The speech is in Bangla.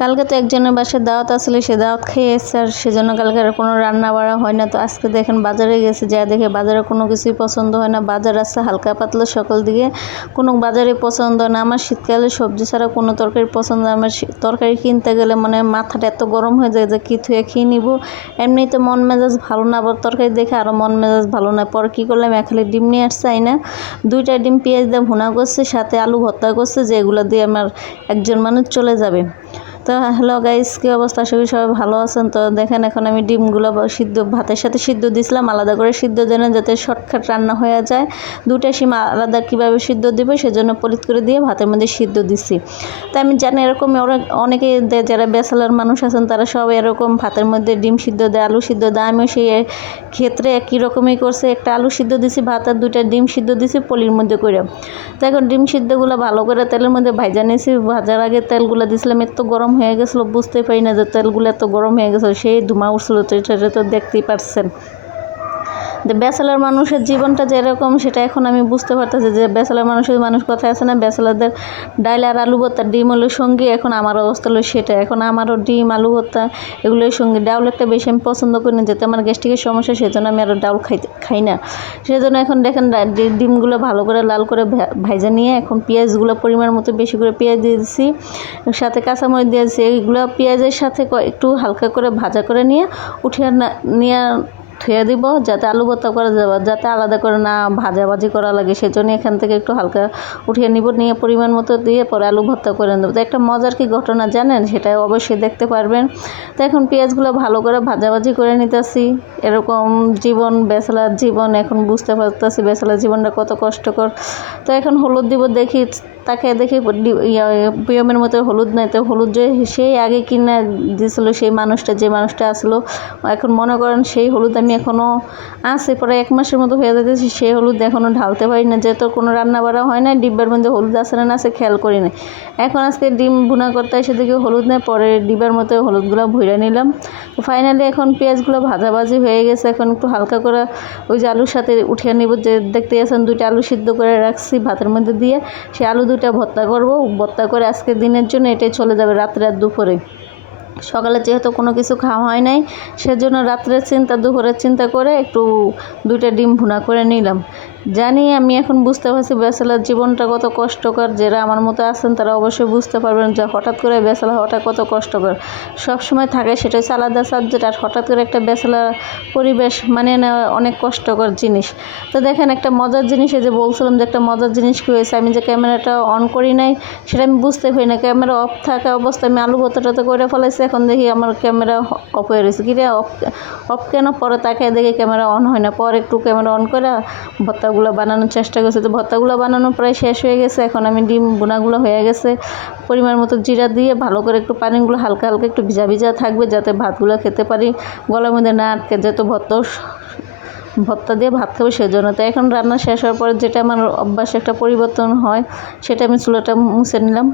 কালকে তো একজনের বাসায় দাওয়াত আসলে সে দাওয়াত খেয়ে এসছে, আর সেজন্য কালকে আর কোনো রান্না বাড়া হয় না। তো আজকে দেখেন বাজারে গেছে, যা দেখে বাজারে কোনো কিছুই পছন্দ হয় না। বাজার আছে হালকা পাতলা সকাল দিকে, কোনো বাজারে পছন্দ হয় না। আমার শীতকালে সবজি ছাড়া কোনো তরকারি পছন্দ হয় না। আমার তরকারি কিনতে গেলে মানে মাথাটা এত গরম হয়ে যায় যে কী থুয়ে খেয়ে নিব। এমনিতে মন মেজাজ ভালো না, আবার তরকারি দেখে আরও মন মেজাজ ভালো না। পরে কী করলাম, খালি ডিম নিয়ে আসছে, না 2টা ডিম পেঁয়াজ দিয়ে ভুনা করছে, সাথে আলু ভর্তা করছে, যে এগুলো দিয়ে আমার একজন মানুষ চলে যাবে। তো হ্যালো গাইস, কী অবস্থা? আশা করি সবাই ভালো আছেন। তো দেখেন এখন আমি ডিমগুলো সিদ্ধ ভাতের সাথে সিদ্ধ দিছিলাম, আলাদা করে সিদ্ধ দেন যাতে শর্টকাট রান্না হয়ে যায়। 2টা শিম আলাদা কীভাবে সিদ্ধ দিব সেজন্য পরিত করে দিয়ে ভাতের মধ্যে সিদ্ধ দিছি। তো আমি জানি এরকম অনেকে যারা ব্যাচেলার মানুষ আছেন তারা সব এরকম ভাতের মধ্যে ডিম সিদ্ধ দেয়, আলু সিদ্ধ দেয়। আমিও সেই ক্ষেত্রে একই রকমই করছে, একটা আলু সিদ্ধ দিছি ভাত আর 2টা ডিম সিদ্ধ দিছি পলির মধ্যে করে। তো এখন ডিম সিদ্ধগুলো ভালো করে তেলের মধ্যে ভাজা নিয়েছি। ভাজার আগে তেলগুলো দিছিলাম, এত গরম হয়ে গেছিলো বুঝতে পারি না যে তেলগুলো এত গরম হয়ে গেছিলো, সেই ধোঁয়া উঠছিলো। তো এটা তো দেখতেই পারছেন যে ব্যাচেলার মানুষের জীবনটা যেরকম সেটা এখন আমি বুঝতে পারতেছি। যে ব্যাচেলার মানুষ কথায় আছে না, ব্যাচেলারদের ডাইল আর আলু ভর্তা ডিম হলো সঙ্গী। এখন আমার অবস্থা হলো সেটা, এখন আমারও ডিম আলু ভর্তা এগুলোই সঙ্গী। ডাউল একটা বেশি আমি পছন্দ করি না, যেহেতু আমার গ্যাস্ট্রিকের সমস্যা, সেজন্য আমি আরও ডাউল খাই না। সেজন্য এখন দেখেন ডিমগুলো ভালো করে লাল করে ভাজা নিয়ে এখন পেঁয়াজগুলো পরিমাণ মতো বেশি করে পেঁয়াজ দিয়ে দিচ্ছি, সাথে কাঁচামরিচ দিয়ে দিচ্ছি। এইগুলো পেঁয়াজের সাথে একটু হালকা করে ভাজা করে নিয়ে উঠিয়ে নিয়ে ধুয়ে দিব, যাতে আলু ভর্তা করা যাবে, যাতে আলাদা করে না ভাজাভাজি করা লাগে। সেজন্য এখান থেকে একটু হালকা উঠিয়ে নিব, নিয়ে পরিমাণ মতো দিয়ে পরে আলু ভর্তা করে নেব। তো একটা মজার কি ঘটনা জানেন, সেটা অবশ্যই দেখতে পারবেন। তো এখন পেঁয়াজগুলো ভালো করে ভাজাভাজি করে নিতেছি। এরকম জীবন, ব্যাচেলার জীবন, এখন বুঝতে পারতেছি ব্যাচেলার জীবনটা কত কষ্টকর। তো এখন হলুদ দিব, দেখি তাকে দেখি পিয়মের মতো হলুদ নাই। তো হলুদ যে সেই আগে কিনে দিয়েছিল সেই মানুষটা, যে মানুষটা আসলো, এখন মনে করেন সেই হলুদ আমি এখনও আছে, পরে 1 মাসের মতো হয়ে যেতেছি, সেই হলুদ এখনও ঢালতে পারি না। যেহেতু কোনো রান্না বাড়া হয় না, ডিব্বার মধ্যে হলুদ আছে না আছে খেয়াল করি না। এখন আজকে ডিম ভুনা করতে এসে দেখি হলুদ নেই, পরে ডিব্বার মতো হলুদগুলো ভরে নিলাম। তো ফাইনালি এখন পেঁয়াজগুলো ভাজাভাজি হয়ে গেছে। এখন একটু হালকা করে ওই যে আলুর সাথে উঠিয়ে নিব, যে দেখতে গেছেন 2টা আলু সিদ্ধ করে রাখছি ভাতের মধ্যে দিয়ে, সেই আলু 2টা ভর্তা করব। ভর্তা করে আজকের দিনের জন্য এটাই চলে যাবে রাত্রে আর দুপুরে। সকালে যেহেতু কোনো কিছু খাওয়া হয় নাই, সেজন্য রাত্রের চিন্তা দুপুরের চিন্তা করে একটু 2টা ডিম ভুনা করে নিলাম। জানি আমি এখন বুঝতে পারছি ব্যাচেলার জীবনটা কত কষ্টকর। যারা আমার মতো আছেন তারা অবশ্যই বুঝতে পারবেন যে হঠাৎ করে ব্যাচেলার হওয়াটা কত কষ্টকর। সবসময় থাকে সেটা হচ্ছে আলাদা সাবজেক্ট, আর হঠাৎ করে একটা ব্যাচেলার পরিবেশ মানে নেওয়া অনেক কষ্টকর জিনিস। তো দেখেন একটা মজার জিনিস, এই যে বলছিলাম যে একটা মজার জিনিস কী হয়েছে, আমি যে ক্যামেরাটা অন করি নাই সেটা আমি বুঝতে পারি না। ক্যামেরা অফ থাকা অবস্থায় আমি আলু ভর্তাটা তো করে ফেলাইছি, এখন দেখি আমার ক্যামেরা অফ হয়ে রয়েছে। কিরে অফ কেন? পরে তাকে দেখি ক্যামেরা অন হয় না। পরে একটু ক্যামেরা অন করে ভর্তাগুলো বানানোর চেষ্টা করছি। তো ভর্তাগুলো বানানো প্রায় শেষ হয়ে গেছে। এখন আমি ডিম বোনাগুলো হয়ে গেছে, পরিমাণ মতো জিরা দিয়ে ভালো করে একটু পানিগুলো হালকা হালকা একটু ভিজা ভিজা থাকবে, যাতে ভাতগুলো খেতে পারি, গলার মধ্যে না আটকে, যেহেতু ভর্তা দিয়ে ভাত খাবো সেজন্য। তো এখন রান্না শেষ হওয়ার পরে যেটা আমার অভ্যাস একটা পরিবর্তন হয়, সেটা আমি চুলাটা মুছে নিলাম।